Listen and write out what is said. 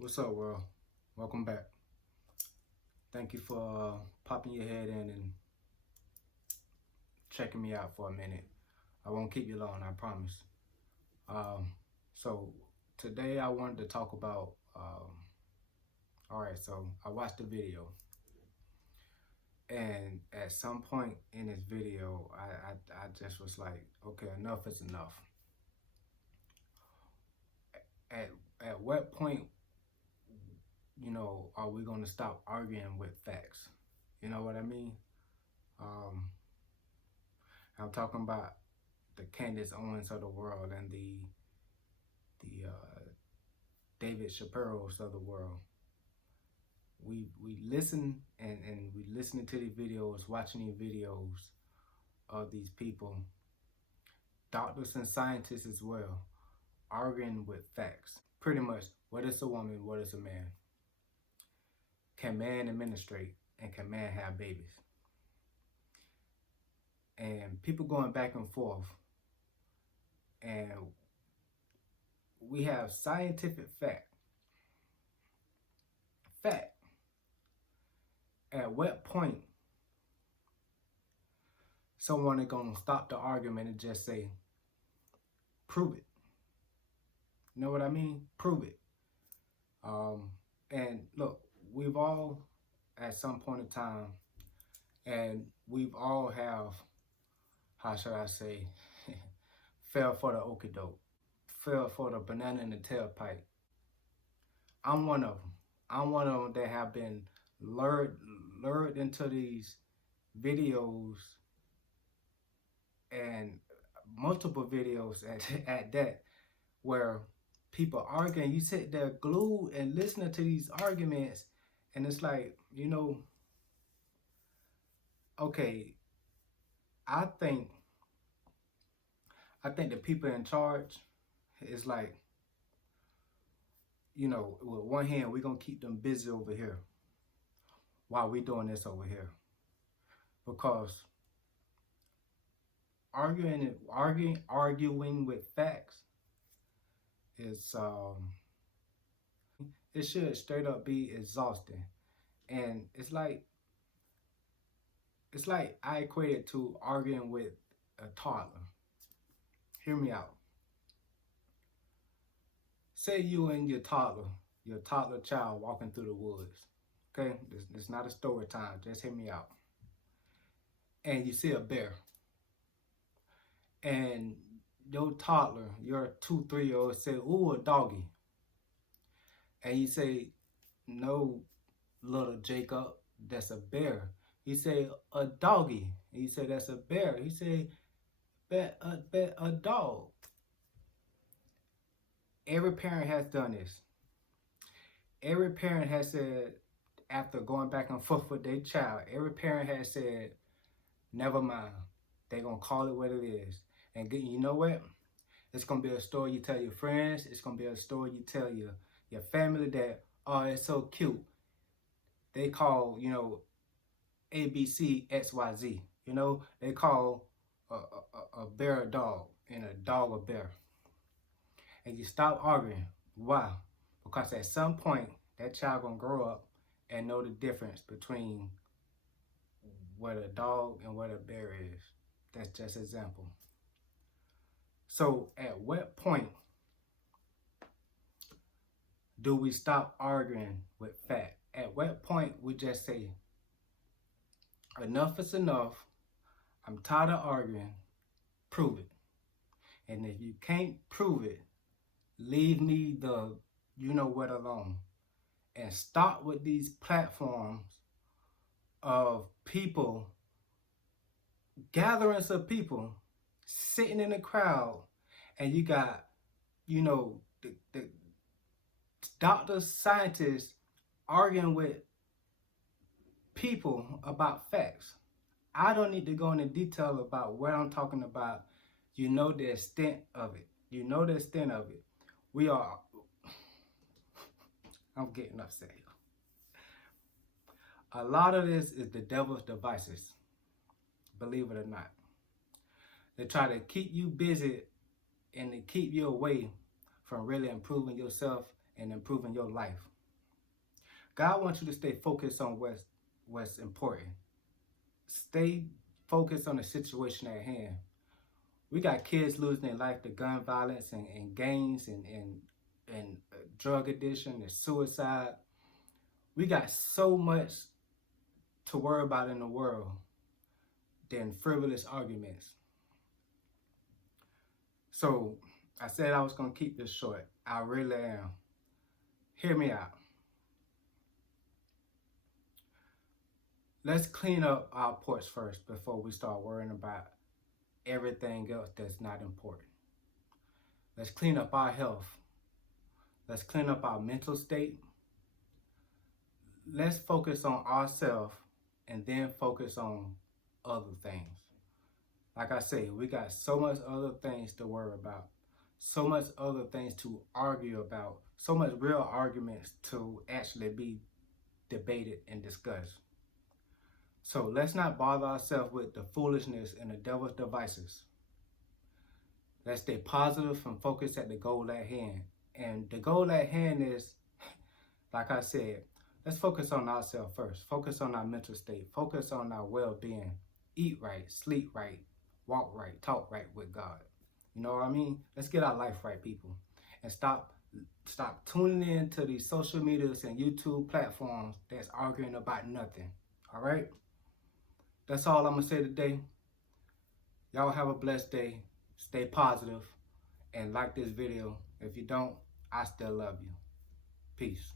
What's up, world? Welcome back. Thank you for popping your head in and checking me out for a minute. I won't keep you long, I promise. So today I wanted to talk about. All right, so I watched the video, and at some point in this video, I just was like, okay, enough is enough. At at what point, are we gonna stop arguing with facts? You know what I mean? Um, I'm talking about the Candace Owens of the world and the David Shapiro's of the world. We listen and we listening to these videos, watching these videos of these people, doctors and scientists as well, arguing with facts. Pretty much, what is a woman, what is a man? Can man administrate and can man have babies? And people going back and forth, and we have scientific fact. At what point someone is gonna stop the argument and just say, prove it? You know what I mean? Prove it. And look, we've all at some point in time, and we've all have, how should I say, fell for the okie doke, fell for the banana in the tailpipe. I'm one of them. I'm one of them that have been lured into these videos, and multiple videos at that, where people arguing. You sit there glued and listening to these arguments, and it's like, okay, I think the people in charge is like, with one hand, we're gonna keep them busy over here while we doing this over here. Because arguing with facts is it should straight up be exhausting. And it's like I equate it to arguing with a toddler. Hear me out. Say you and your toddler child walking through the woods. Okay, it's not a story time. Just hear me out. And you see a bear, and your toddler, your 2-3-year-old, say, "Ooh, a doggy." And you say, "No, little Jacob, that's a bear." He say, "A doggy." And you say, "That's a bear." He say, a dog." Every parent has done this. Every parent has said, after going back and forth with their child, every parent has said, never mind. They're going to call it what it is. And you know what? It's going to be a story you tell your friends. It's going to be a story you tell your family that, oh, it's so cute. They call, ABC XYZ. They call a bear a dog and a dog a bear. And you stop arguing. Why? Because at some point, that child gonna grow up and know the difference between what a dog and what a bear is. That's just an example. So at what point do we stop arguing with fact? At what point we just say, enough is enough. I'm tired of arguing. Prove it. And if you can't prove it, leave me the you-know-what alone. And stop with these platforms of people, gatherings of people, sitting in a crowd, and you got, the doctors, scientists arguing with people about facts. I don't need to go into detail about what I'm talking about. You know the extent of it. I'm getting upset. A lot of this is the devil's devices, believe it or not. They try to keep you busy and to keep you away from really improving yourself and improving your life. God wants you to stay focused on what's important. Stay focused on the situation at hand. We got kids losing their life to gun violence and gangs and drug addiction and suicide. We got so much to worry about in the world than frivolous arguments. So I said I was going to keep this short. I really am. Hear me out. Let's clean up our porch first before we start worrying about everything else that's not important. Let's clean up our health. Let's clean up our mental state. Let's focus on ourselves and then focus on other things. Like I say, we got so much other things to worry about, so much other things to argue about, so much real arguments to actually be debated and discussed. So let's not bother ourselves with the foolishness and the devil's devices. Let's stay positive and focus at the goal at hand. And the goal at hand is, like I said, let's focus on ourselves first. Focus on our mental state. Focus on our well-being. Eat right, sleep right, walk right, talk right with God. You know what I mean? Let's get our life right, people. And stop tuning in to these social medias and YouTube platforms that's arguing about nothing. All right? That's all I'm going to say today. Y'all have a blessed day. Stay positive and like this video. If you don't, I still love you. Peace.